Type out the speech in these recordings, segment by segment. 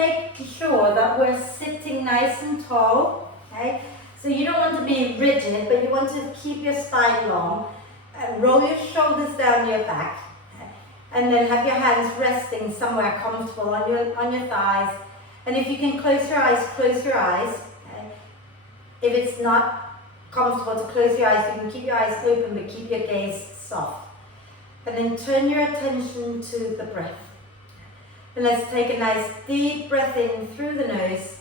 make sure that we're sitting nice and tall, okay? So you don't want to be rigid, but you want to keep your spine long. Roll your shoulders down your back, okay? And then have your hands resting somewhere comfortable on your thighs. And if you can close your eyes, close your eyes. Okay? If it's not comfortable to close your eyes, you can keep your eyes open, but keep your gaze soft. And then turn your attention to the breath. And let's take a nice deep breath in through the nose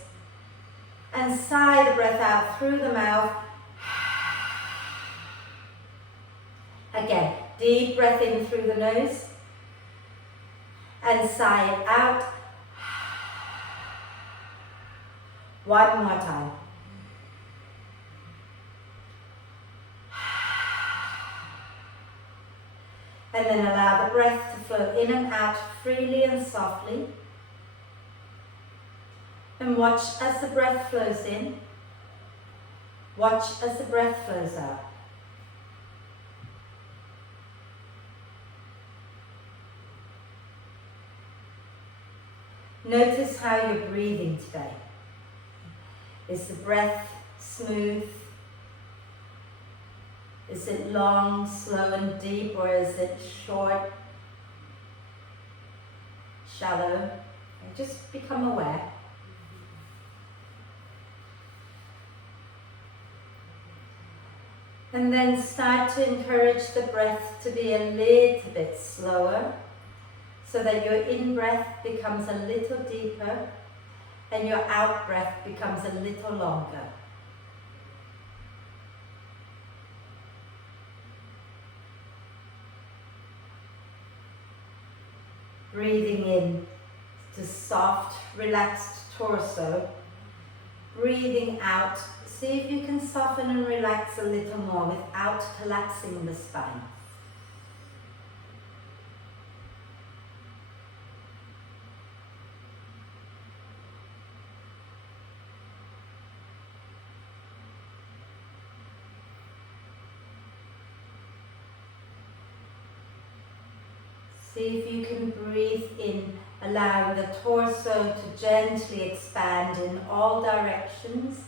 and sigh the breath out through the mouth. Again, deep breath in through the nose and sigh it out. One more time. And then allow the breath to flow in and out freely and softly. And watch as the breath flows in. Watch as the breath flows out. Notice how you're breathing today. Is the breath smooth? Is it long, slow and deep, or is it short, shallow? Just become aware. And then start to encourage the breath to be a little bit slower, so that your in-breath becomes a little deeper and your out-breath becomes a little longer. Breathing in to soft, relaxed torso. Breathing out, see if you can soften and relax a little more without collapsing the spine. See if you can breathe in, allowing the torso to gently expand in all directions.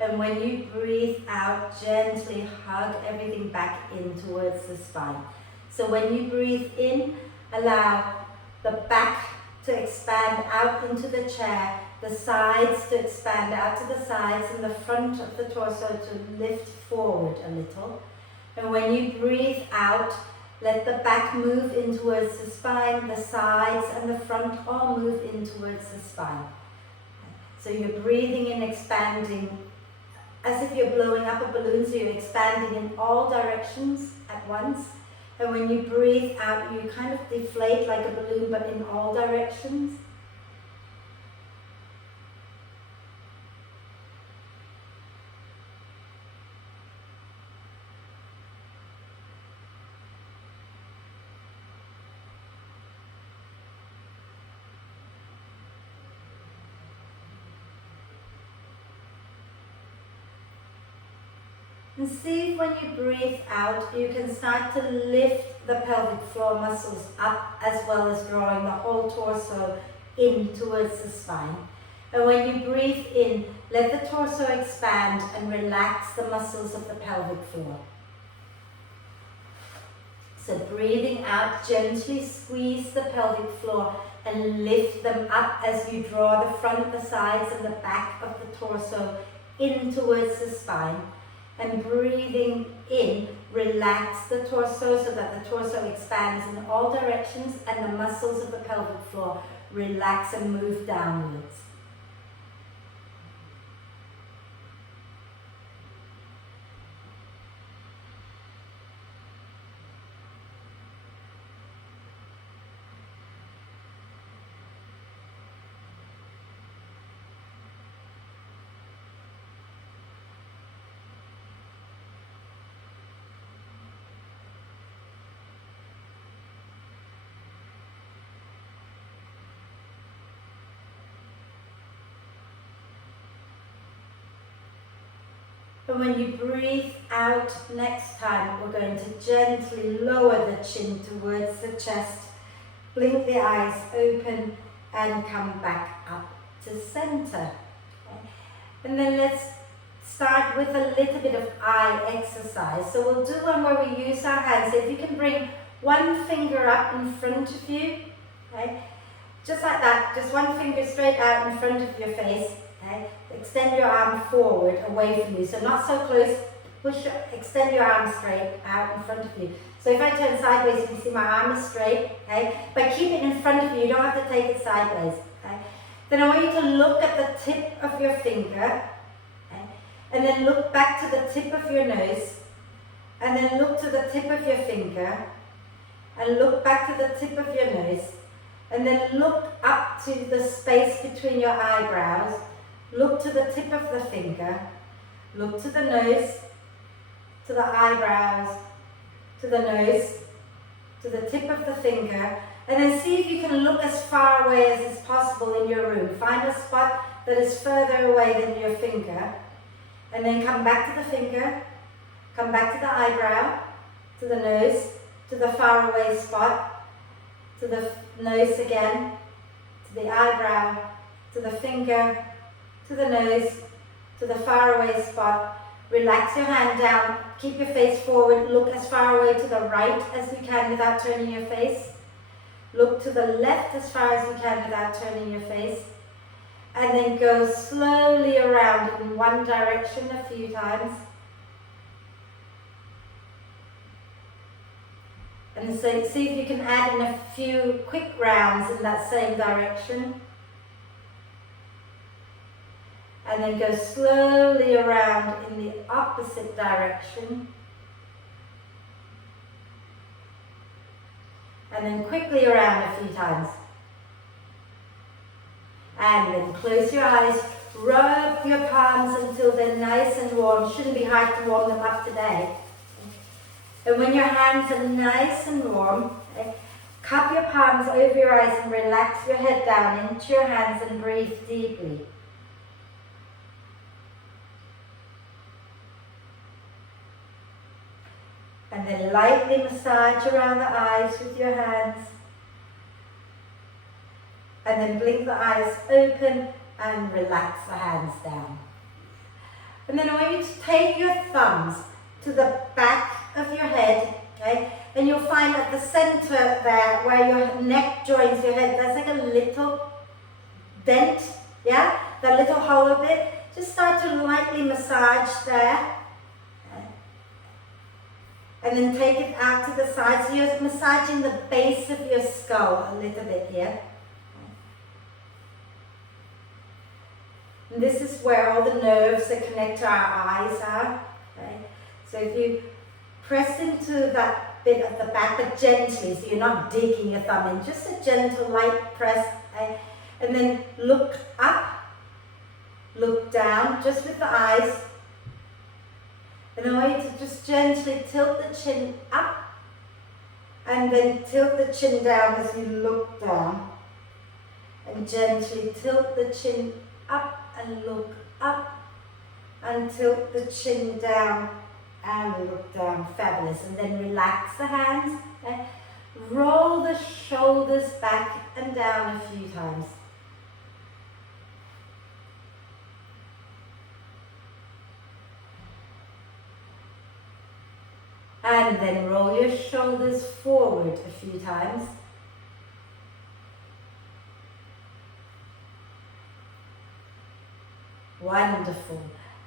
And when you breathe out, gently hug everything back in towards the spine. So when you breathe in, allow the back to expand out into the chair, the sides to expand out to the sides, and the front of the torso to lift forward a little. And when you breathe out, let the back move in towards the spine, the sides and the front all move in towards the spine. So you're breathing in, expanding, as if you're blowing up a balloon, so you're expanding in all directions at once. And when you breathe out, you kind of deflate like a balloon, but in all directions. And see if when you breathe out, you can start to lift the pelvic floor muscles up, as well as drawing the whole torso in towards the spine. And when you breathe in, let the torso expand and relax the muscles of the pelvic floor. So breathing out, gently squeeze the pelvic floor and lift them up as you draw the front, the sides and the back of the torso in towards the spine. And breathing in, relax the torso so that the torso expands in all directions and the muscles of the pelvic floor relax and move downwards. And when you breathe out next time, we're going to gently lower the chin towards the chest, blink the eyes open and come back up to center. Okay. And then let's start with a little bit of eye exercise. So we'll do one where we use our hands. So if you can bring one finger up in front of you, okay, just like that, just one finger straight out in front of your face, okay, extend your arm forward away from you, so not so close, extend your arm straight out in front of you. So if I turn sideways, you can see my arm is straight, okay, but keep it in front of you, you don't have to take it sideways, okay. Then I want you to look at the tip of your finger, and then look back to the tip of your nose, and then look to the tip of your finger, and look back to the tip of your nose, and then look up to the space between your eyebrows, look to the tip of the finger, look to the nose, to the eyebrows, to the nose, to the tip of the finger, and then see if you can look as far away as is possible in your room. Find a spot that is further away than your finger, and then come back to the finger, come back to the eyebrow, to the nose, to the far away spot, to the nose again, to the eyebrow, to the finger, to the nose, to the far away spot. Relax your hand down, keep your face forward, look as far away to the right as you can without turning your face. Look to the left as far as you can without turning your face. And then go slowly around in one direction a few times. And so see if you can add in a few quick rounds in that same direction. And then go slowly around in the opposite direction. And then quickly around a few times. And then close your eyes, rub your palms until they're nice and warm. Shouldn't be hard to warm them up today. And when your hands are nice and warm, okay, cup your palms over your eyes and relax your head down into your hands and breathe deeply. And then lightly massage around the eyes with your hands. And then blink the eyes open and relax the hands down. And then I want you to take your thumbs to the back of your head, okay? And you'll find at the center there, where your neck joins your head, there's like a little dent, yeah? That little hollow bit. Just start to lightly massage there. Okay? And then take it out to the side. So you're massaging the base of your skull a little bit here. And this is where all the nerves that connect to our eyes are. Okay? So if you press into that bit at the back, but gently, so you're not digging your thumb in, just a gentle light press. Okay? And then look up, look down, just with the eyes. And I want you to just gently tilt the chin up, and then tilt the chin down as you look down. And gently tilt the chin up and look up, and tilt the chin down and look down. Fabulous. And then relax the hands. Okay? Roll the shoulders back and down a few times. And then roll your shoulders forward a few times. Wonderful.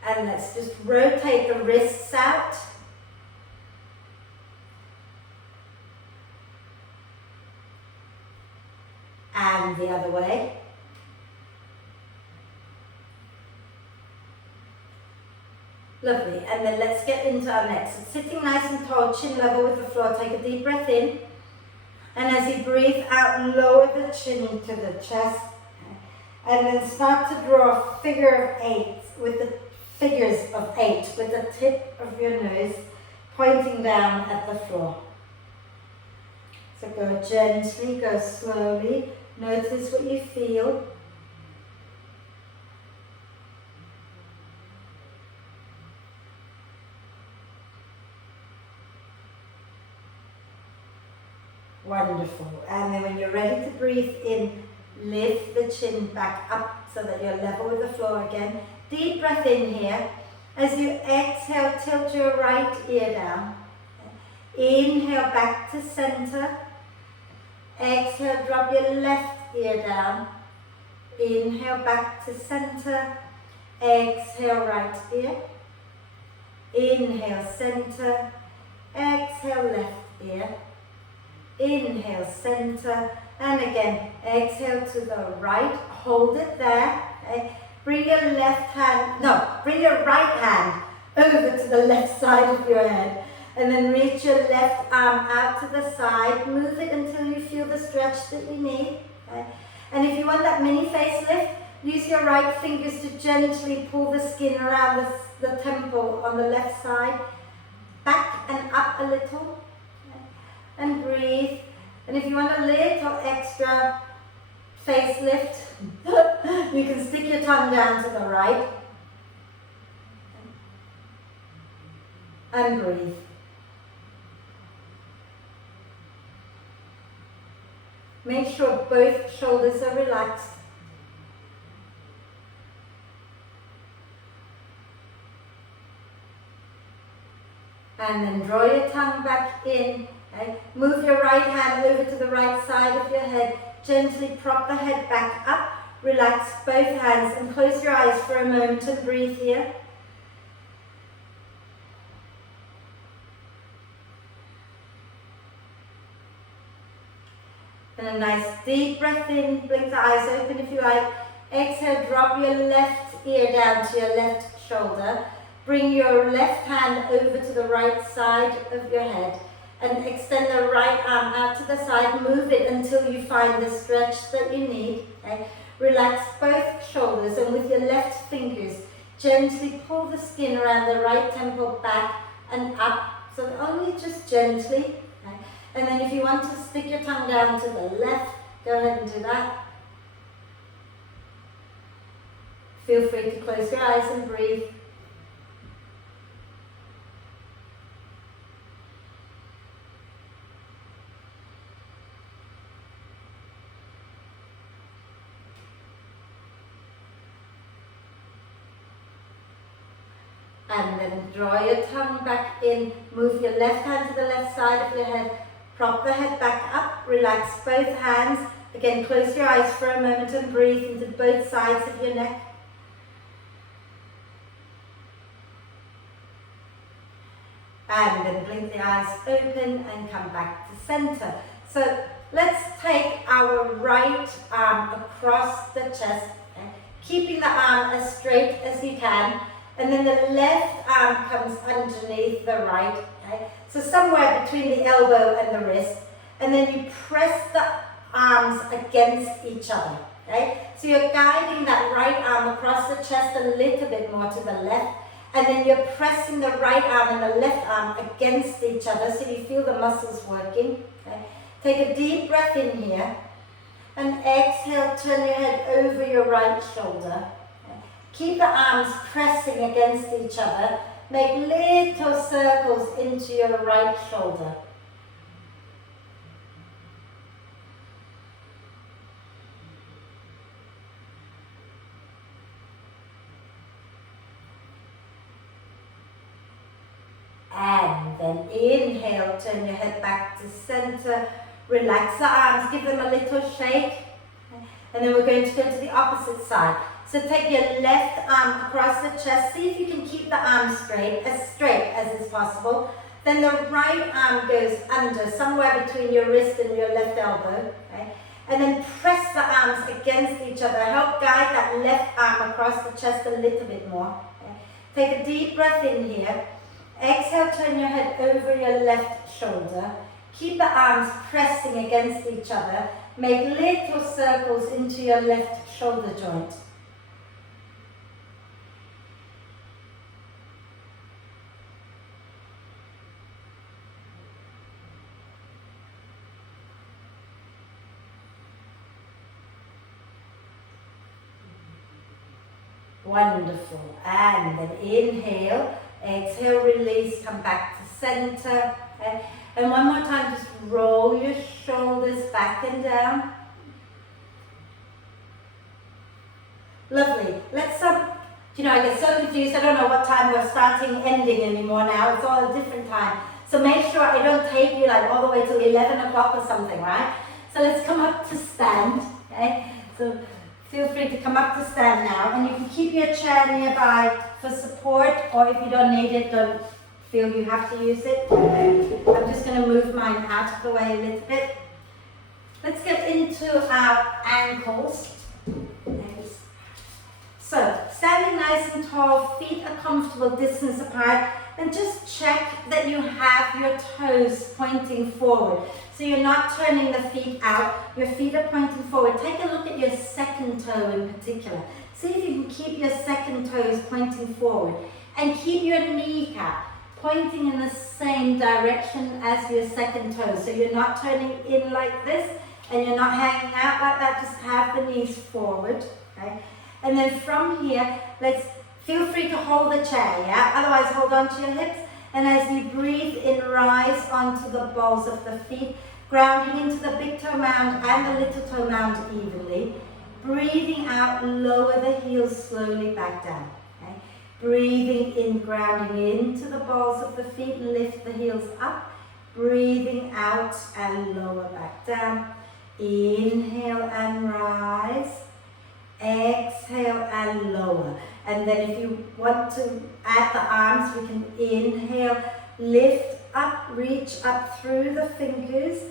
And let's just rotate the wrists out. And the other way. Lovely. And then let's get into our next. So sitting nice and tall, chin level with the floor. Take a deep breath in. And as you breathe out, lower the chin into the chest. And then start to draw a figure of 8 with the figures of 8 with the tip of your nose pointing down at the floor. So go gently, go slowly. Notice what you feel. Wonderful. And then when you're ready to breathe in, Lift the chin back up so that you're level with the floor again. Deep breath in here. As you exhale, tilt your right ear down. Inhale back to center. Exhale, drop your left ear down. Inhale back to center. Exhale, right ear. Inhale, center. Exhale, left ear. Inhale, center. And again, exhale to the right. Hold it there. Okay. Bring your bring your right hand over to the left side of your head. And then reach your left arm out to the side. Move it until you feel the stretch that you need. Okay. And if you want that mini facelift, use your right fingers to gently pull the skin around the temple on the left side. Back and up a little. Okay. And breathe. And if you want a little extra facelift, you can stick your tongue down to the right. And breathe. Make sure both shoulders are relaxed. And then draw your tongue back in. Okay. Move your right hand over to the right side of your head. Gently prop the head back up. Relax both hands and close your eyes for a moment and breathe here. And a nice deep breath in. Blink the eyes open if you like. Exhale, drop your left ear down to your left shoulder. Bring your left hand over to the right side of your head. And extend the right arm out to the side. Move it until you find the stretch that you need. Okay. Relax both shoulders and with your left fingers, gently pull the skin around the right temple back and up. So only just gently. Okay. And then if you want to stick your tongue down to the left, go ahead and do that. Feel free to close your eyes and breathe. And then draw your tongue back in, move your left hand to the left side of your head, prop the head back up, relax both hands. Again, close your eyes for a moment and breathe into both sides of your neck. And then blink the eyes open and come back to center. So let's take our right arm across the chest, okay? Keeping the arm as straight as you can. And then the left arm comes underneath the right, okay? So somewhere between the elbow and the wrist. And then you press the arms against each other, okay? So you're guiding that right arm across the chest a little bit more to the left. And then you're pressing the right arm and the left arm against each other so you feel the muscles working, okay? Take a deep breath in here. And exhale, turn your head over your right shoulder. Keep the arms pressing against each other. Make little circles into your right shoulder. And then inhale, turn your head back to center. Relax the arms, give them a little shake. And then we're going to go to the opposite side. So take your left arm across the chest. See if you can keep the arm straight as is possible. Then the right arm goes under, somewhere between your wrist and your left elbow. Okay? And then press the arms against each other. Help guide that left arm across the chest a little bit more. Okay? Take a deep breath in here. Exhale, turn your head over your left shoulder. Keep the arms pressing against each other. Make little circles into your left shoulder joint. Wonderful. And then inhale, exhale, release, come back to center. Okay? And one more time, just roll your shoulders back and down. Lovely. Let's you know, I get so confused. I don't know what time we're starting, ending anymore now. It's all a different time. So make sure I don't take you like all the way till 11 o'clock or something, right? So let's come up to stand, okay? So feel free to come up to stand now, and you can keep your chair nearby for support, or if you don't need it, don't feel you have to use it. I'm just going to move mine out of the way a little bit. Let's get into our ankles. So, standing nice and tall, feet a comfortable distance apart, and just check that you have your toes pointing forward. So you're not turning the feet out, your feet are pointing forward. Take a look at your second toe in particular. See if you can keep your second toes pointing forward, and keep your kneecap pointing in the same direction as your second toe. So you're not turning in like this, and you're not hanging out like that, just have the knees forward, okay? And then from here, let's feel free to hold the chair, yeah? Otherwise, hold on to your hips. And as you breathe in, rise onto the balls of the feet, grounding into the big toe mound and the little toe mound evenly. Breathing out, lower the heels slowly back down, okay? Breathing in, grounding into the balls of the feet, and lift the heels up. Breathing out and lower back down. Inhale and rise. Exhale and lower. And then if you want to add the arms, we can inhale, lift up, reach up through the fingers.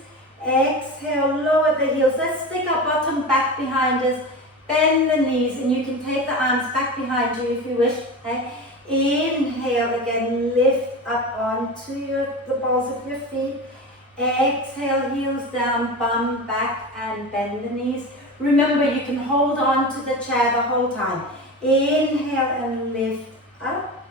Exhale, lower the heels. Let's stick our bottom back behind us. Bend the knees, and you can take the arms back behind you if you wish. Okay? Inhale again, lift up onto the balls of your feet. Exhale, heels down, bum back, and bend the knees. Remember, you can hold on to the chair the whole time. Inhale and lift up.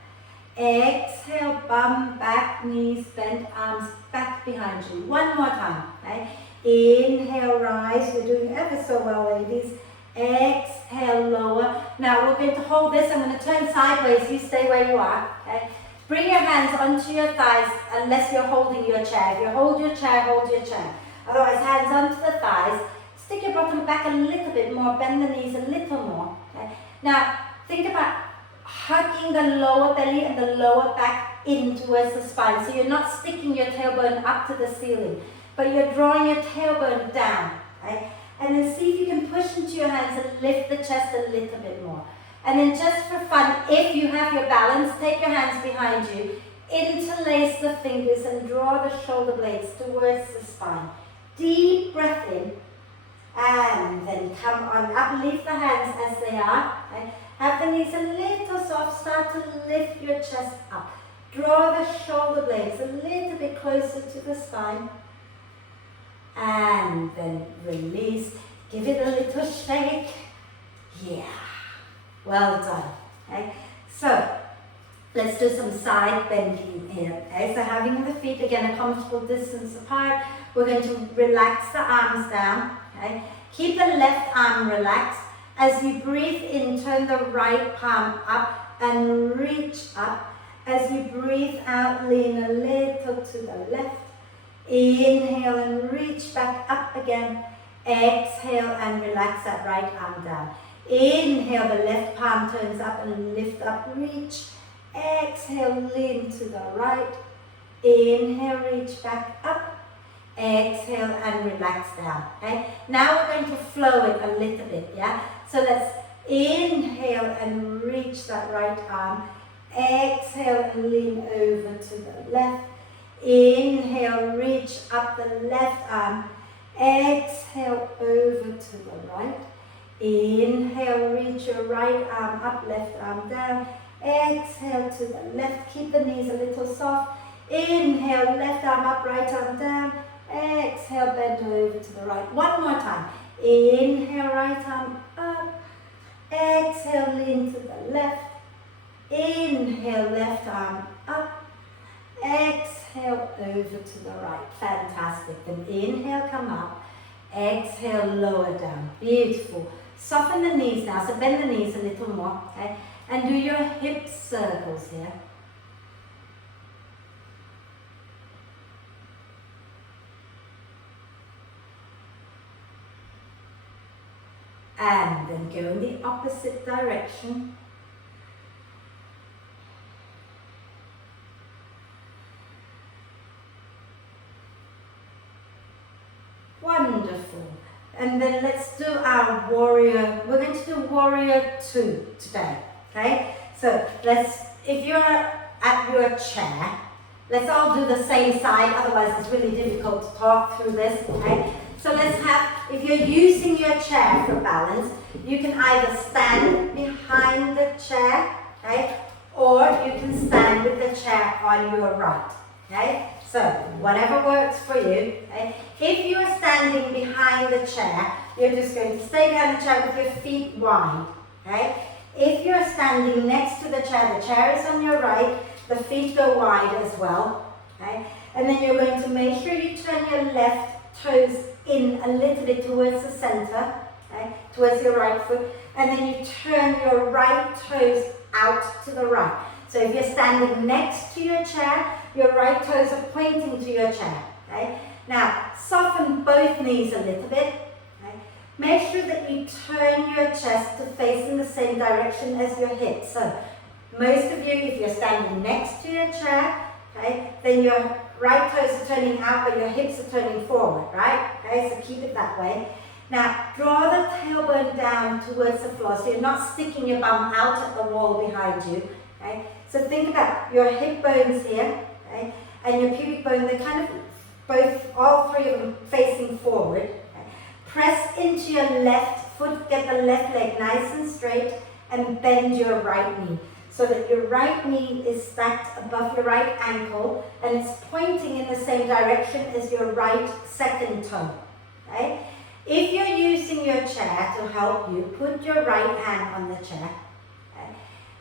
Exhale, bum back, knees bent, arms back behind you. One more time. Okay? Inhale, rise. You're doing ever so well, ladies. Exhale, lower. Now we're going to hold this. I'm going to turn sideways. You stay where you are. Okay? Bring your hands onto your thighs unless you're holding your chair. If you hold your chair, hold your chair. Otherwise, hands onto the thighs. Stick your bottom back a little bit more, bend the knees a little more. Okay? Now, think about hugging the lower belly and the lower back in towards the spine. So you're not sticking your tailbone up to the ceiling, but you're drawing your tailbone down. Okay? And then see if you can push into your hands and lift the chest a little bit more. And then just for fun, if you have your balance, take your hands behind you, interlace the fingers and draw the shoulder blades towards the spine. Deep breath in. And then come on up, leave the hands as they are. Okay? Have the knees a little soft, start to lift your chest up. Draw the shoulder blades a little bit closer to the spine. And then release, give it a little shake. Yeah, well done. Okay? So, let's do some side bending here. Okay? So having the feet again a comfortable distance apart, we're going to relax the arms down. Okay? Keep the left arm relaxed. As you breathe in, turn the right palm up and reach up. As you breathe out, lean a little to the left. Inhale and reach back up again. Exhale and relax that right arm down. Inhale, the left palm turns up and lift up, reach. Exhale, lean to the right. Inhale, reach back up. Exhale and relax down. Okay? Now we're going to flow it a little bit, yeah? So let's inhale and reach that right arm. Exhale and lean over to the left. Inhale, reach up the left arm. Exhale, over to the right. Inhale, reach your right arm up, left arm down. Exhale to the left. Keep the knees a little soft. Inhale, left arm up, right arm down. Exhale, bend over to the right. One more time. Inhale, right arm up. Exhale, lean to the left. Inhale, left arm up. Exhale, over to the right. Fantastic. Then inhale, come up. Exhale, lower down. Beautiful. Soften the knees now. So bend the knees a little more. Okay? And do your hip circles here. and then go in the opposite direction. Wonderful. And then let's do our warrior. We're going to do warrior 2 today. Okay? So if you're at your chair, let's all do the same side, otherwise it's really difficult to talk through this. Okay? So if you're using your chair for balance, you can either stand behind the chair, okay? Or you can stand with the chair on your right. Okay? So, whatever works for you. Okay? If you are standing behind the chair, you're just going to stay behind the chair with your feet wide. Okay? If you're standing next to the chair is on your right, the feet go wide as well. Okay? And then you're going to make sure you turn your left toes in a little bit towards the center, okay? Towards your right foot. And then you turn your right toes out to the right. So if you're standing next to your chair, your right toes are pointing to your chair. Okay? Now, soften both knees a little bit. Okay? Make sure that you turn your chest to face in the same direction as your hips. So, most of you, if you're standing next to your chair, okay, then your right toes are turning out, but your hips are turning forward, right? Okay, so keep it that way. Now, draw the tailbone down towards the floor, so you're not sticking your bum out at the wall behind you. Okay? So think about your hip bones here, okay, and your pubic bone, they're kind of all three of them facing forward. Okay? Press into your left foot, get the left leg nice and straight, and bend your right knee, so that your right knee is stacked above your right ankle, and it's pointing in the same direction as your right second toe. Okay? If you're using your chair to help you, put your right hand on the chair.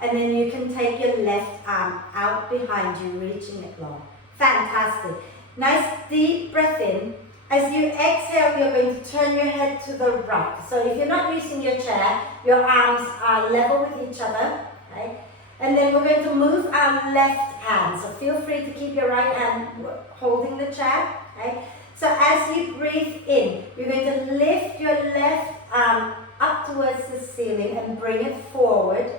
And then you can take your left arm out behind you, reaching it long. Fantastic. Nice deep breath in. As you exhale, you're going to turn your head to the right. So if you're not using your chair, your arms are level with each other. Okay? And then we're going to move our left hand. So feel free to keep your right hand holding the chair. Okay? So as you breathe in, you're going to lift your left arm up towards the ceiling and bring it forward.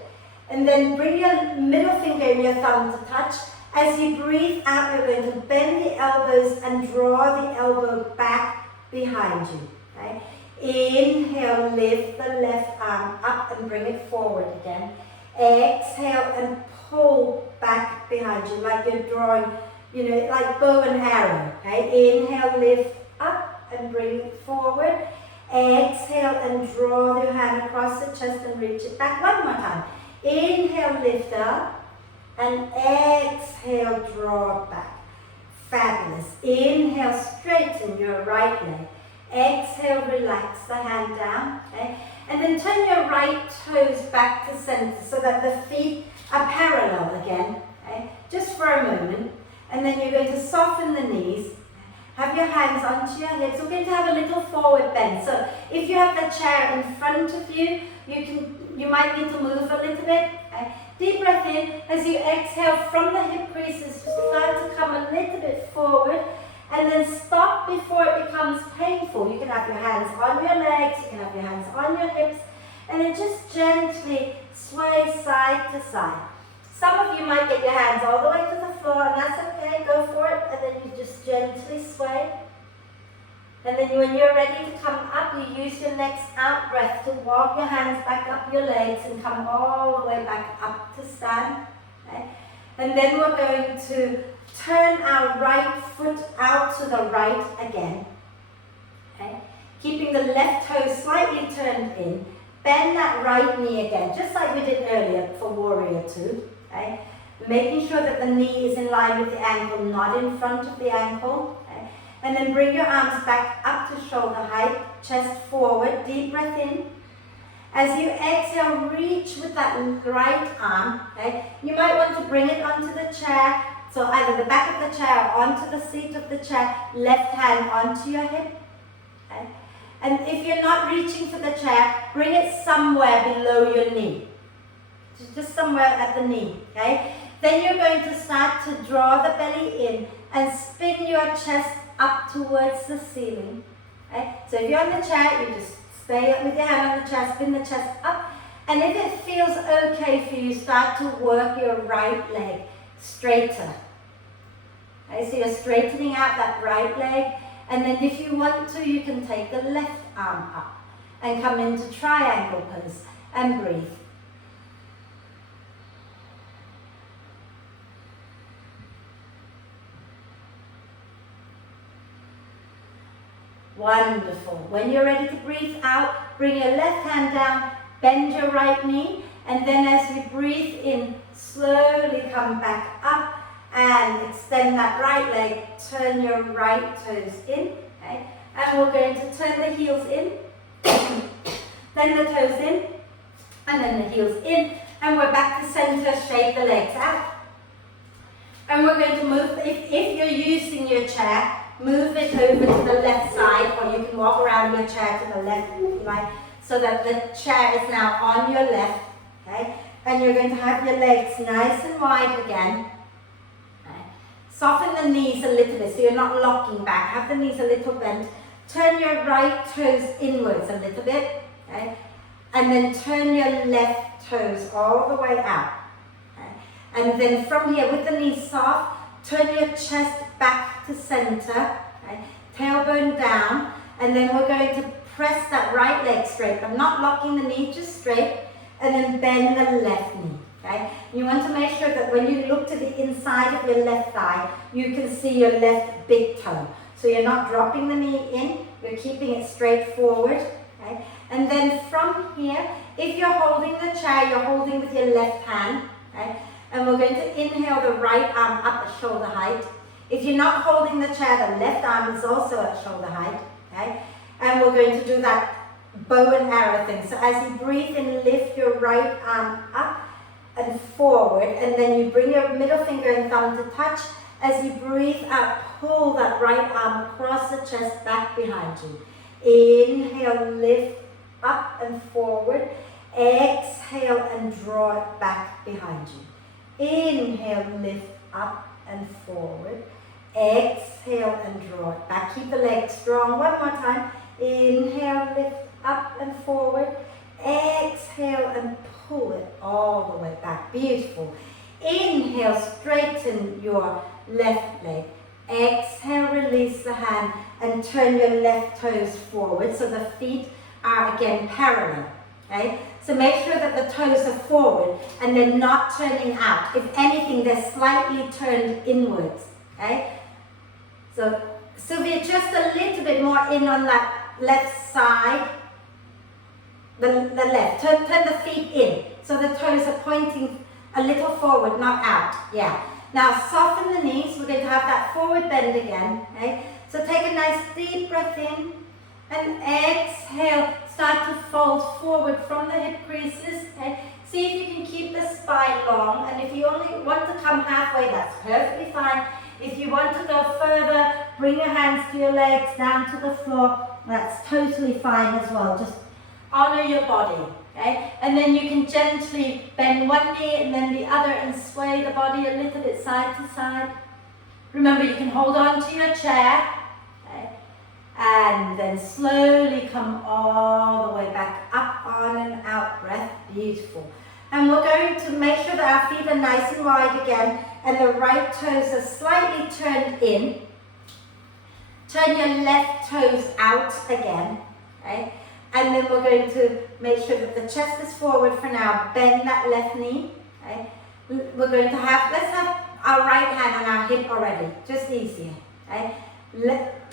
And then bring your middle finger and your thumb to touch. As you breathe out, you're going to bend the elbows and draw the elbow back behind you. Okay? Inhale, lift the left arm up and bring it forward again. Exhale and pull back behind you, like you're drawing, like bow and arrow. Okay? Inhale, lift up and bring it forward. Exhale and draw your hand across the chest and reach it back. One more time. Inhale, lift up, and exhale, draw back. Fabulous. Inhale, straighten your right leg. Exhale, relax the hand down. Okay? And then turn your right toes back to center so that the feet are parallel again. Okay? Just for a moment. And then you're going to soften the knees. Have your hands onto your hips. We're going to have a little forward bend. So if you have the chair in front of you, you might need to move a little bit. Okay? Deep breath in. As you exhale from the hip creases, start to come a little bit forward. And then stop before it becomes painful. You can have your hands on your legs. You can have your hands on your hips. And then just gently sway side to side. Some of you might get your hands all the way to the floor, and that's okay, go for it, and then you just gently sway. And then when you're ready to come up, you use your next out breath to walk your hands back up your legs and come all the way back up to stand. Okay? And then we're going to turn our right foot out to the right again. Okay? Keeping the left toe slightly turned in. Bend that right knee again, just like we did earlier for Warrior 2. Okay? Making sure that the knee is in line with the ankle, not in front of the ankle. Okay? And then bring your arms back up to shoulder height, chest forward, deep breath in. As you exhale, reach with that right arm. Okay? You might want to bring it onto the chair, so either the back of the chair or onto the seat of the chair, left hand onto your hip. Okay? And if you're not reaching for the chair, bring it somewhere below your knee. Just somewhere at the knee, okay? Then you're going to start to draw the belly in and spin your chest up towards the ceiling. Okay? So if you're on the chair, you just Stay up with your hand on the chest, spin the chest up. And if it feels okay for you, start to work your right leg straighter. Okay, so you're straightening out that right leg. And then if you want to, you can take the left arm up and come into triangle pose and breathe. Wonderful. When you're ready to breathe out, bring your left hand down, bend your right knee, and then as we breathe in, slowly come back up and extend that right leg, turn your right toes in, okay? And we're going to turn the heels in, then the toes in, and then the heels in, and we're back to center, shake the legs out. And we're going to move, if you're using your chair, move it over to the left side, or you can walk around your chair to the left if you like, so that the chair is now on your left, okay? And you're going to have your legs nice and wide again. Okay? Soften the knees a little bit, so you're not locking back. Have the knees a little bent. Turn your right toes inwards a little bit, okay? And then turn your left toes all the way out. Okay? And then from here, with the knees soft, turn your chest back to center, okay? Tailbone down, and then we're going to press that right leg straight. I'm not locking the knee, just straight, and then bend the left knee, okay? You want to make sure that when you look to the inside of your left thigh, you can see your left big toe. So you're not dropping the knee in, you're keeping it straight forward, okay? And then from here, if you're holding the chair, you're holding with your left hand, okay? And we're going to inhale the right arm up at shoulder height. If you're not holding the chair, the left arm is also at shoulder height, okay? And we're going to do that bow and arrow thing. So as you breathe in, lift your right arm up and forward, and then you bring your middle finger and thumb to touch. As you breathe out, pull that right arm across the chest back behind you. Inhale, lift up and forward. Exhale and draw it back behind you. Inhale, lift up and forward. Exhale and draw it back. Keep the legs strong. One more time. Inhale, lift up and forward. Exhale and pull it all the way back. Beautiful. Inhale, straighten your left leg. Exhale, release the hand and turn your left toes forward so the feet are again parallel. Okay? So make sure that the toes are forward and they're not turning out. If anything, they're slightly turned inwards. Okay? So Sylvia, just a little bit more in on that left side. The left. Turn the feet in. So the toes are pointing a little forward, not out. Yeah. Now soften the knees. We're going to have that forward bend again. Okay? So take a nice deep breath in and exhale. Start to fold forward from the hip creases. Okay? See if you can keep the spine long, and if you only want to come halfway, that's perfectly fine. If you want to go further, bring your hands to your legs, down to the floor. That's totally fine as well. Just honor your body. Okay? And then you can gently bend one knee and then the other and sway the body a little bit side to side. Remember, you can hold on to your chair. Okay? And then slowly come all the way back up, on and out breath. Beautiful. And we're going to make sure that our feet are nice and wide again and the right toes are slightly turned in. Turn your left toes out again. Okay? And then we're going to make sure that the chest is forward for now. Bend that left knee. Okay? We're going to have, let's have our right hand on our hip already. Just easier. Okay?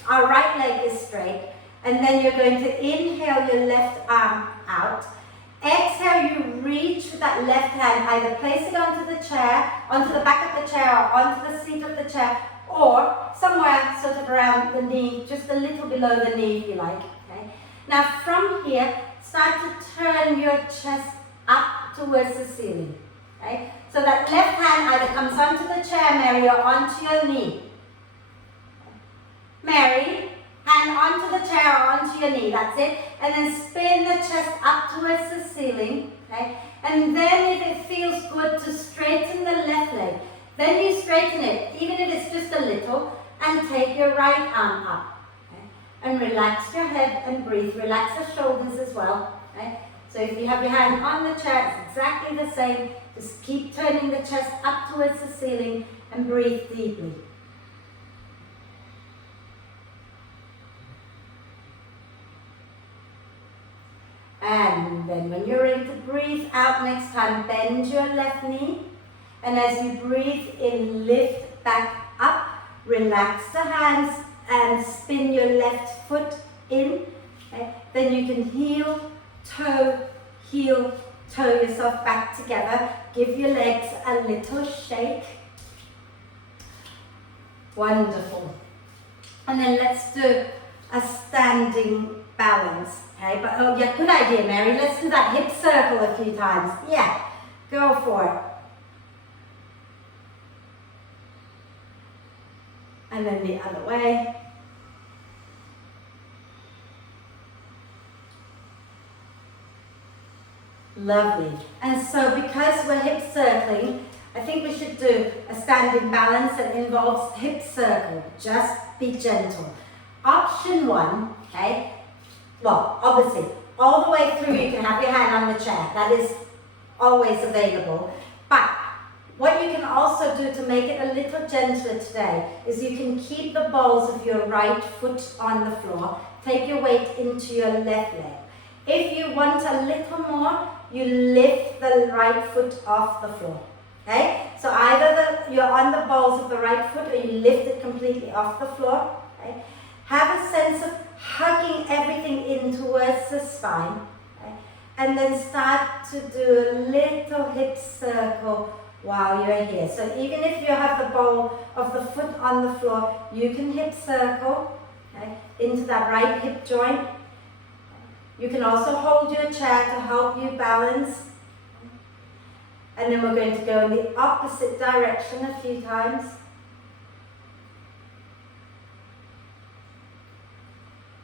Our right leg is straight, and then you're going to inhale your left arm out. Exhale, you reach with that left hand, either place it onto the chair, onto the back of the chair, or onto the seat of the chair, or somewhere sort of around the knee, just a little below the knee if you like. Okay? Now from here, start to turn your chest up towards the ceiling. Okay? So that left hand either comes onto the chair, Mary, or onto your knee. Mary, hand onto the chair or onto your knee, that's it. And then spin the chest up towards the ceiling. Okay? And then if it feels good to straighten the left leg, then you straighten it, even if it's just a little, and take your right arm up. Okay? and relax your head and breathe. Relax the shoulders as well. Okay? So if you have your hand on the chair, it's exactly the same. Just keep turning the chest up towards the ceiling and breathe deeply. And then when you're ready to breathe out next time, bend your left knee. And as you breathe in, lift back up. Relax the hands and spin your left foot in. Okay? Then you can heel, toe yourself back together. Give your legs a little shake. Wonderful. And then let's do a standing balance. Okay, but oh yeah, good idea, Mary. Let's do that hip circle a few times. Yeah, go for it. And then the other way. Lovely. And so because we're hip circling, I think we should do a standing balance that involves hip circle. Just be gentle. Option 1, okay? Well, obviously, all the way through you can have your hand on the chair. That is always available. But what you can also do to make it a little gentler today is you can keep the balls of your right foot on the floor. Take your weight into your left leg. If you want a little more, you lift the right foot off the floor. Okay? So either you're on the balls of the right foot or you lift it completely off the floor. Okay? Have a sense of hugging everything in towards the spine. Okay? And then start to do a little hip circle while you're here. So even if you have the ball of the foot on the floor, you can hip circle, okay, into that right hip joint. You can also hold your chair to help you balance. And then we're going to go in the opposite direction a few times.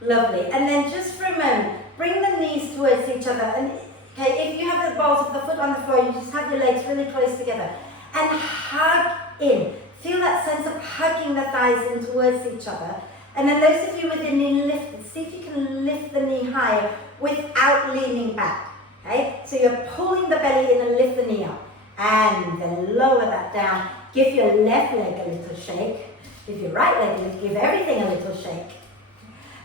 Lovely. And then just for a moment, bring the knees towards each other. And okay, if you have the balls of the foot on the floor, you just have your legs really close together. And hug in. Feel that sense of hugging the thighs in towards each other. And then those of you with the knee lifted, see if you can lift the knee higher without leaning back. Okay? So you're pulling the belly in and lift the knee up. And then lower that down. Give your left leg a little shake. Give your right leg a little, give everything a little shake.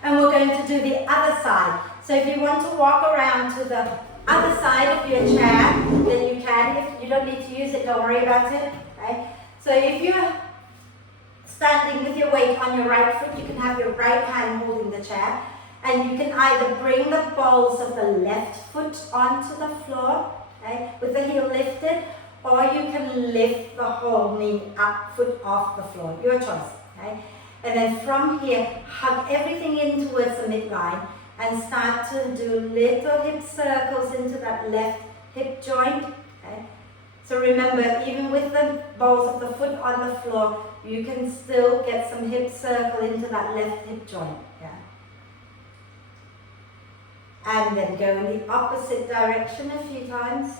And we're going to do the other side. So if you want to walk around to the other side of your chair, then you can. If you don't need to use it, don't worry about it. Okay? So if you're standing with your weight on your right foot, you can have your right hand holding the chair. And you can either bring the balls of the left foot onto the floor, okay, with the heel lifted, or you can lift the whole knee up, foot off the floor. Your choice. Okay? And then from here, hug everything in towards the midline and start to do little hip circles into that left hip joint. Okay? So remember, even with the balls of the foot on the floor, you can still get some hip circle into that left hip joint. Yeah? And then go in the opposite direction a few times.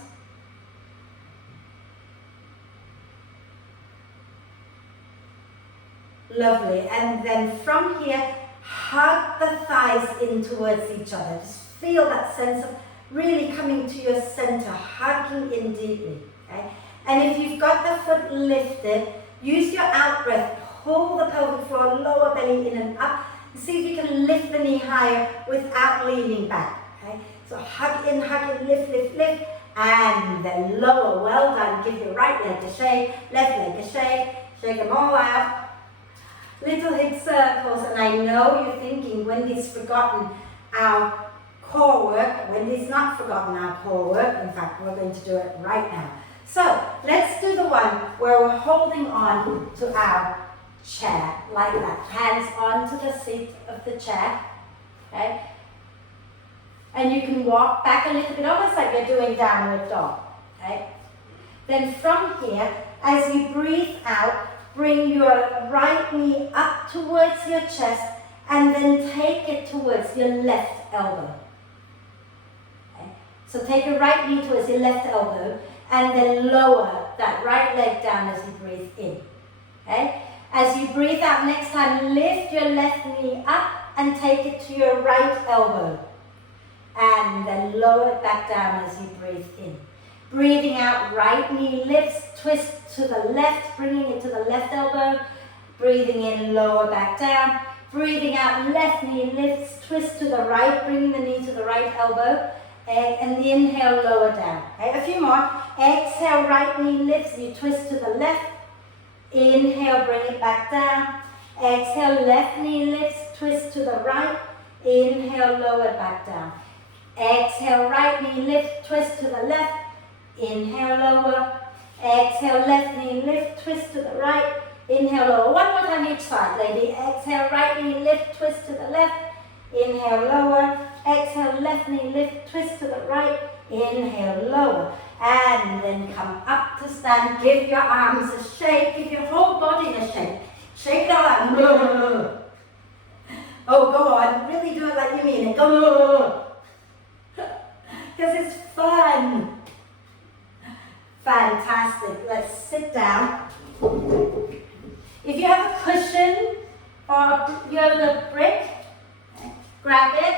Lovely. And then from here, hug the thighs in towards each other. Just feel that sense of really coming to your center, hugging in deeply. Okay? And if you've got the foot lifted, use your out breath. Pull the pelvic floor, lower belly in and up. See if you can lift the knee higher without leaning back. Okay? So hug in, lift, lift, lift. And then lower. Well done. Give your right leg a shake, left leg a shake. Shake them all out. Little hip circles, and I know you're thinking, Wendy's forgotten our core work. Wendy's not forgotten our core work. In fact, we're going to do it right now. So let's do the one where we're holding on to our chair like that. Hands onto the seat of the chair. Okay? And you can walk back a little bit, almost like you're doing downward dog. Okay? Then from here, as you breathe out, bring your right knee up towards your chest and then take it towards your left elbow. Okay? So take your right knee towards your left elbow and then lower that right leg down as you breathe in. Okay? As you breathe out next time, lift your left knee up and take it to your right elbow. And then lower it back down as you breathe in. Breathing out, right knee lifts, twist to the left, bringing it to the left elbow. Breathing in, lower back down. Breathing out, left knee lifts, twist to the right, bringing the knee to the right elbow. And the inhale, lower down. Okay, a few more. Exhale, right knee lifts, you twist to the left. Inhale, bring it back down. Exhale, left knee lifts, twist to the right. Inhale, lower back down. Exhale, right knee lift, twist to the left. Inhale, lower. Exhale, left knee lift, twist to the right. Inhale, lower. One more time each side, lady. Exhale, right knee lift, twist to the left. Inhale, lower. Exhale, left knee lift, twist to the right. Inhale, lower. And then come up to stand. Give your arms a shake. Give your whole body a shake. Shake it all out. Oh, go on. Really do it like you mean it. Go. Because it's fun. Fantastic. Let's sit down. If you have a cushion or a yoga brick, grab it.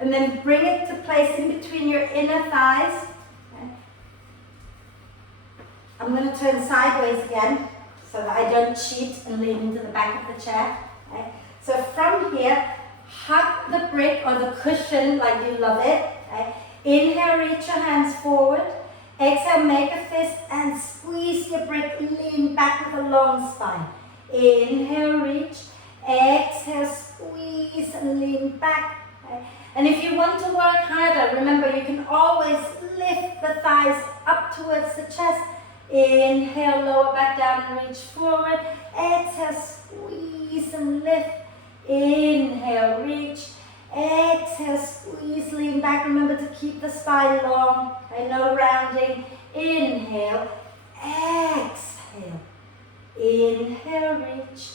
And then bring it to place in between your inner thighs. I'm going to turn sideways again so that I don't cheat and lean into the back of the chair. Okay? So from here, hug the brick or the cushion like you love it. Okay? Inhale, reach your hands forward. Exhale, make a fist and squeeze your brick, lean back with a long spine. Inhale, reach. Exhale, squeeze and lean back. Okay? And if you want to work harder, remember you can always lift the thighs up towards the chest. Inhale, lower back down and reach forward. Exhale, squeeze and lift. Inhale, reach. Exhale, squeeze, lean back. Remember to keep the spine long. Okay, no rounding. Inhale, exhale. Inhale, reach.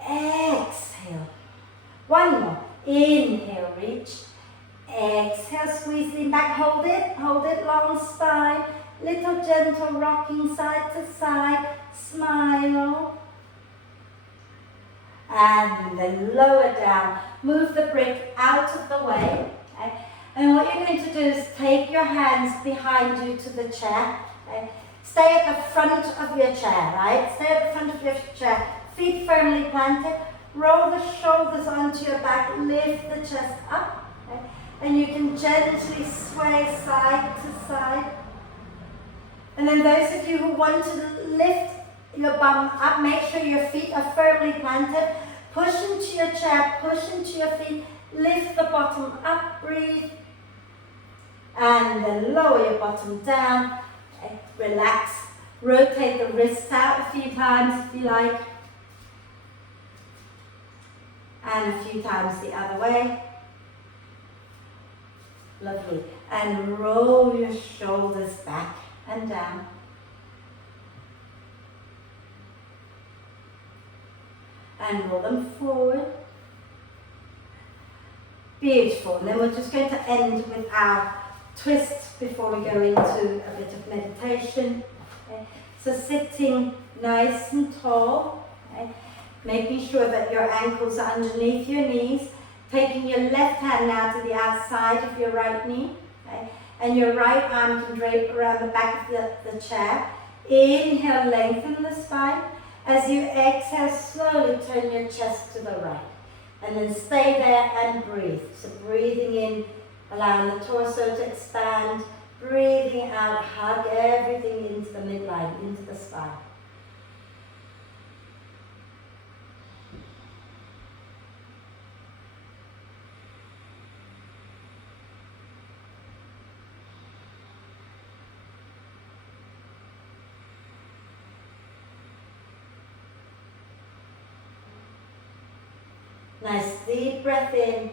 Exhale. One more. Inhale, reach. Exhale, squeeze, lean back. Hold it, long spine. Little gentle rocking side to side. Smile. And then lower down. Move the brick out of the way. Okay? And what you're going to do is take your hands behind you to the chair. Okay? Stay at the front of your chair, right? Stay at the front of your chair. Feet firmly planted. Roll the shoulders onto your back. Lift the chest up. Okay? And you can gently sway side to side. And then those of you who want to lift your bum up, make sure your feet are firmly planted. Push into your chair, push into your feet, lift the bottom up, breathe. And then lower your bottom down, okay. Relax. Rotate the wrists out a few times if you like. And a few times the other way. Lovely. And roll your shoulders back and down. And roll them forward. Beautiful. And then we're just going to end with our twist before we go into a bit of meditation. Okay. So sitting nice and tall, okay. Making sure that your ankles are underneath your knees. Taking your left hand now to the outside of your right knee. Okay. And your right arm can drape around the back of the chair. Inhale, lengthen the spine. As you exhale, slowly turn your chest to the right. And then stay there and breathe. So breathing in, allowing the torso to expand. Breathing out, hug everything into the midline, into the spine. Nice deep breath in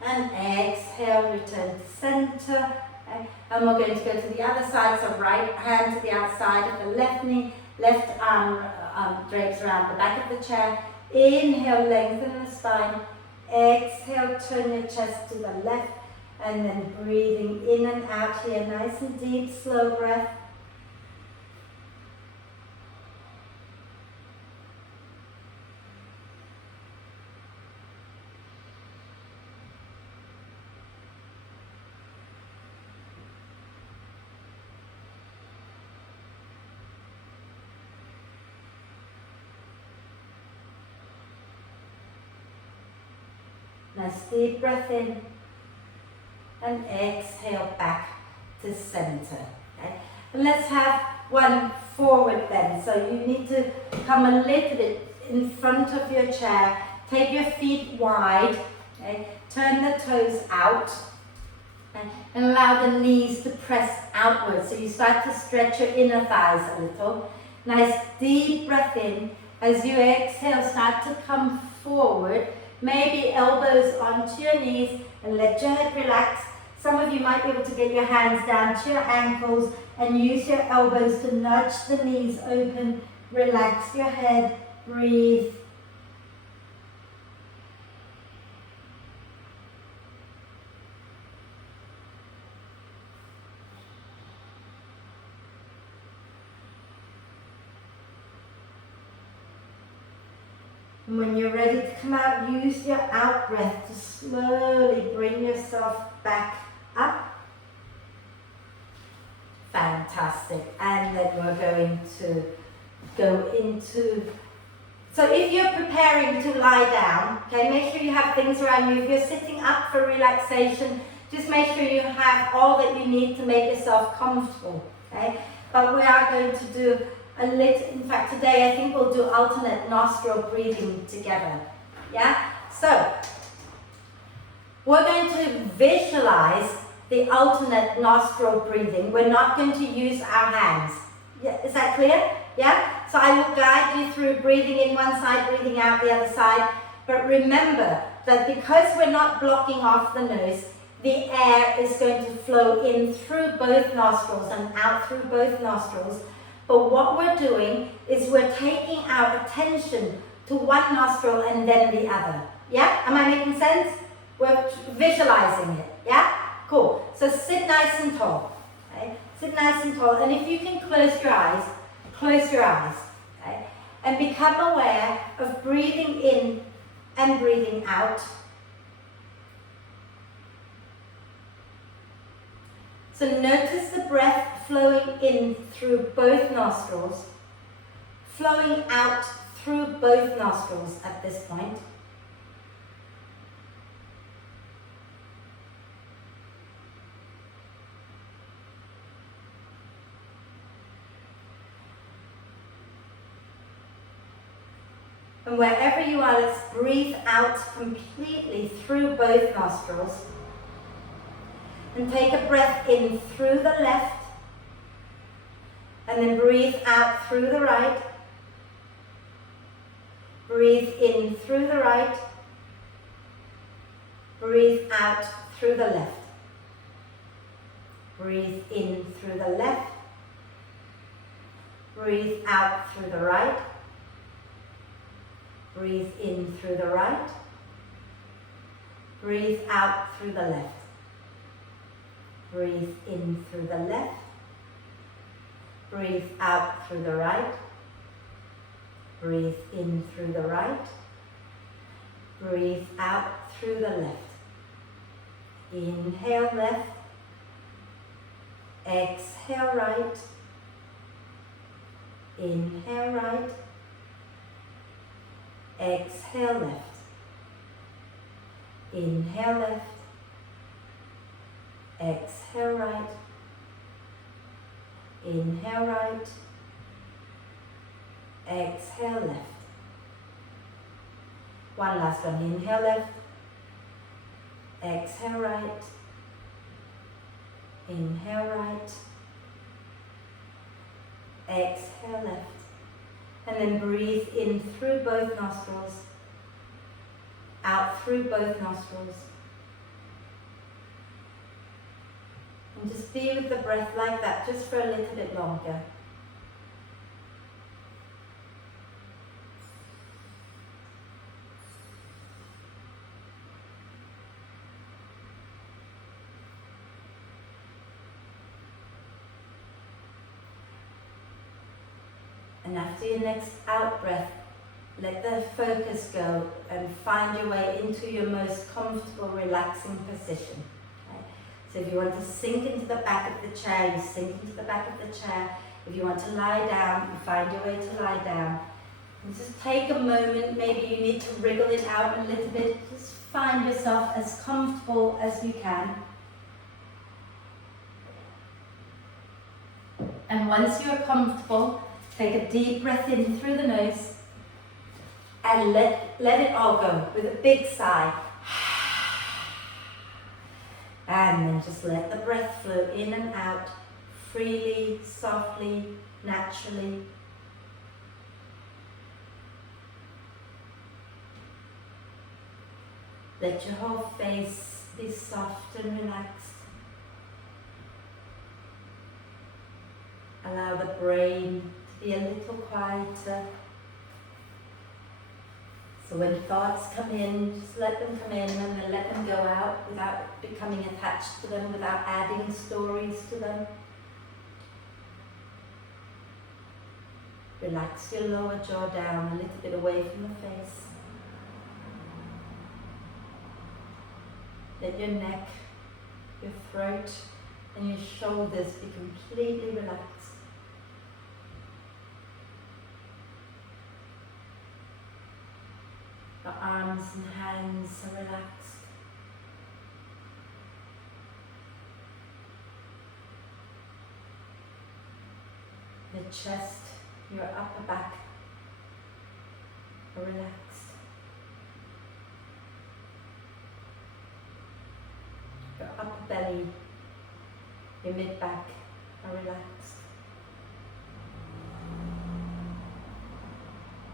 and exhale, return to center. Okay. And we're going to go to the other side, so right hand to the outside of the left knee, left arm drapes around the back of the chair. Inhale, lengthen the spine. Exhale, turn your chest to the left, and then breathing in and out here, nice and deep, slow breath. Nice deep breath in. And exhale back to center. Okay? And let's have one forward bend. So you need to come a little bit in front of your chair. Take your feet wide. Okay? Turn the toes out. Okay? And allow the knees to press outwards. So you start to stretch your inner thighs a little. Nice deep breath in. As you exhale, start to come forward. Maybe elbows onto your knees and let your head relax. Some of you might be able to get your hands down to your ankles and use your elbows to nudge the knees open. Relax your head, breathe. And when you're ready to come out, use your out breath to slowly bring yourself back up. Fantastic. And then we're going to go into, so if you're preparing to lie down, okay, make sure you have things around you. If you're sitting up for relaxation, just make sure you have all that you need to make yourself comfortable, okay? But we are going to do a little, in fact today I think we'll do alternate nostril breathing together, yeah? So, we're going to visualize the alternate nostril breathing. We're not going to use our hands. Yeah, is that clear? Yeah? So I will guide you through breathing in one side, breathing out the other side. But remember that because we're not blocking off the nose, the air is going to flow in through both nostrils and out through both nostrils. But what we're doing is we're taking our attention to one nostril and then the other. Yeah? Am I making sense? We're visualizing it. Yeah? Cool. So sit nice and tall. Okay? Sit nice and tall. And if you can close your eyes, close your eyes. Okay? And become aware of breathing in and breathing out. So notice the breath flowing in through both nostrils, flowing out through both nostrils at this point. And wherever you are, let's breathe out completely through both nostrils. And take a breath in through the left. And then breathe out through the right. Breathe in through the right. Breathe out through the left. Breathe in through the left. Breathe out through the right. Breathe in through the right. Breathe out through the left. Breathe in through the left. Breathe out through the right. Breathe in through the right. Breathe out through the left. Inhale left. Exhale right. Inhale right. Exhale left. Inhale left. Exhale right. Inhale right. Exhale left. One last one. Inhale left. Exhale right. Inhale right. Exhale left. And then breathe in through both nostrils, out through both nostrils. And just be with the breath like that, just for a little bit longer. And after your next out breath, let the focus go and find your way into your most comfortable, relaxing position. Okay? So if you want to sink into the back of the chair, you sink into the back of the chair. If you want to lie down, you find your way to lie down. And just take a moment, maybe you need to wriggle it out a little bit. Just find yourself as comfortable as you can. And once you're comfortable, take a deep breath in through the nose and let it all go with a big sigh. And then just let the breath flow in and out, freely, softly, naturally. Let your whole face be soft and relaxed. Allow the brain to be a little quieter. So when thoughts come in, just let them come in and then let them go out without becoming attached to them, without adding stories to them. Relax your lower jaw down a little bit away from the face. Let your neck, your throat, and your shoulders be completely relaxed. The arms and hands are relaxed. Your chest, your upper back are relaxed. Your upper belly, your mid-back are relaxed.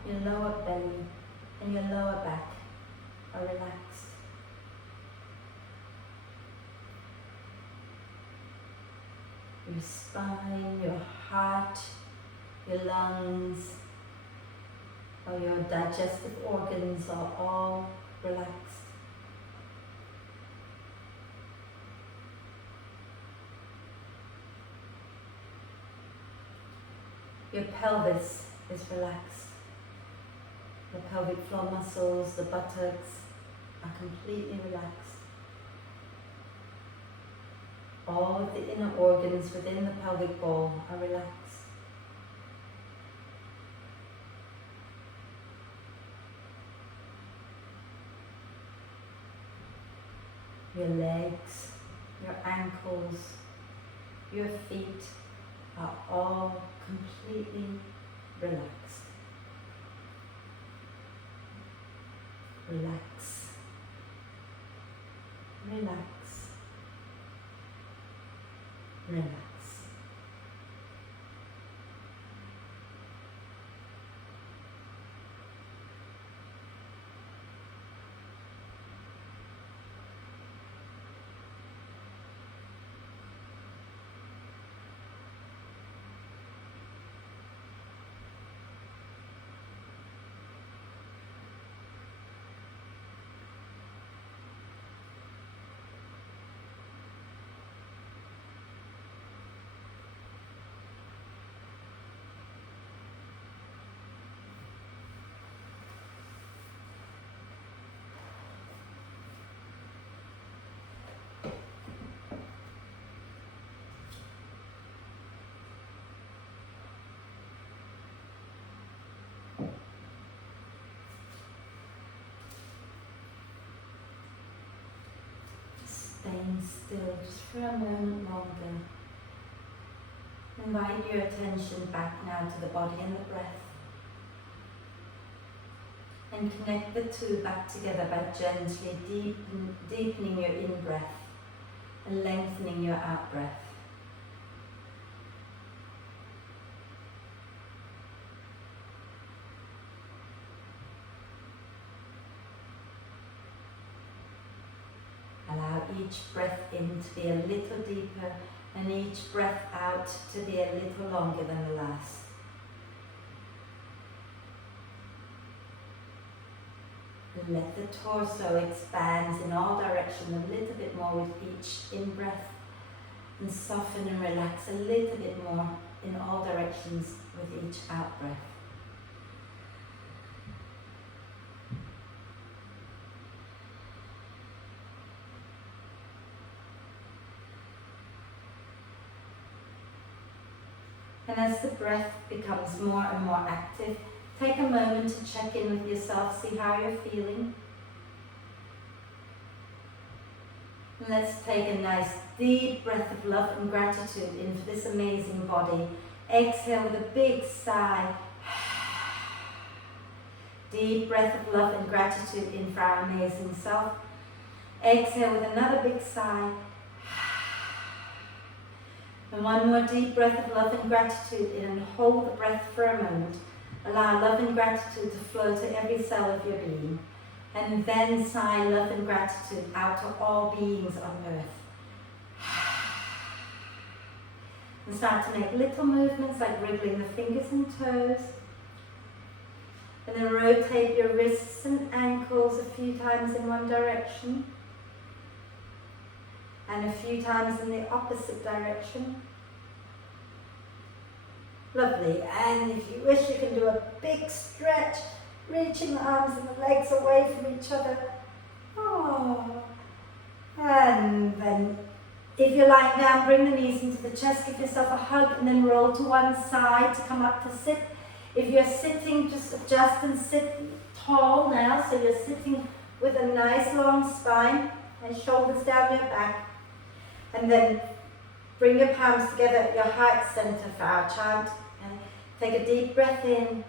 Your lower belly and your lower back are relaxed. Your spine, your heart, your lungs, or your digestive organs are all relaxed. Your pelvis is relaxed. The pelvic floor muscles, the buttocks are completely relaxed. All of the inner organs within the pelvic bowl are relaxed. Your legs, your ankles, your feet are all completely relaxed. Relax, relax, relax. Staying still just for a moment longer. Invite your attention back now to the body and the breath. And connect the two back together by gently deepening your in-breath and lengthening your out-breath. Allow each breath in to be a little deeper and each breath out to be a little longer than the last. And let the torso expand in all directions a little bit more with each in-breath and soften and relax a little bit more in all directions with each out-breath. And as the breath becomes more and more active, take a moment to check in with yourself, see how you're feeling. And let's take a nice deep breath of love and gratitude into this amazing body. Exhale with a big sigh. Deep breath of love and gratitude in for our amazing self. Exhale with another big sigh. And one more deep breath of love and gratitude in, and hold the breath for a moment. Allow love and gratitude to flow to every cell of your being. And then sigh love and gratitude out to all beings on earth. And start to make little movements like wriggling the fingers and toes. And then rotate your wrists and ankles a few times in one direction. And a few times in the opposite direction. Lovely. And if you wish, you can do a big stretch, reaching the arms and the legs away from each other. Oh. And then, if you're lying down, bring the knees into the chest, give yourself a hug, and then roll to one side to come up to sit. If you're sitting, just adjust and sit tall now, so you're sitting with a nice long spine and shoulders down your back. And then bring your palms together at your heart center for our chant. And take a deep breath in.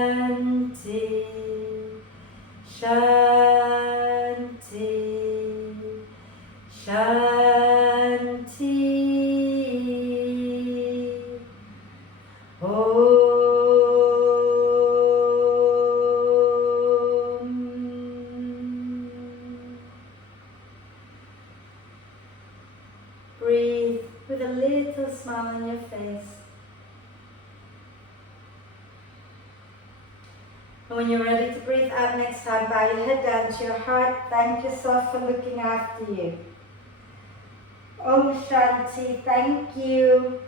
Shanti, Shanti, Shanti. Om. Breathe with a little smile on your face. And when you're ready to breathe out next time, bow your head down to your heart. Thank yourself for looking after you. Om Shanti, thank you.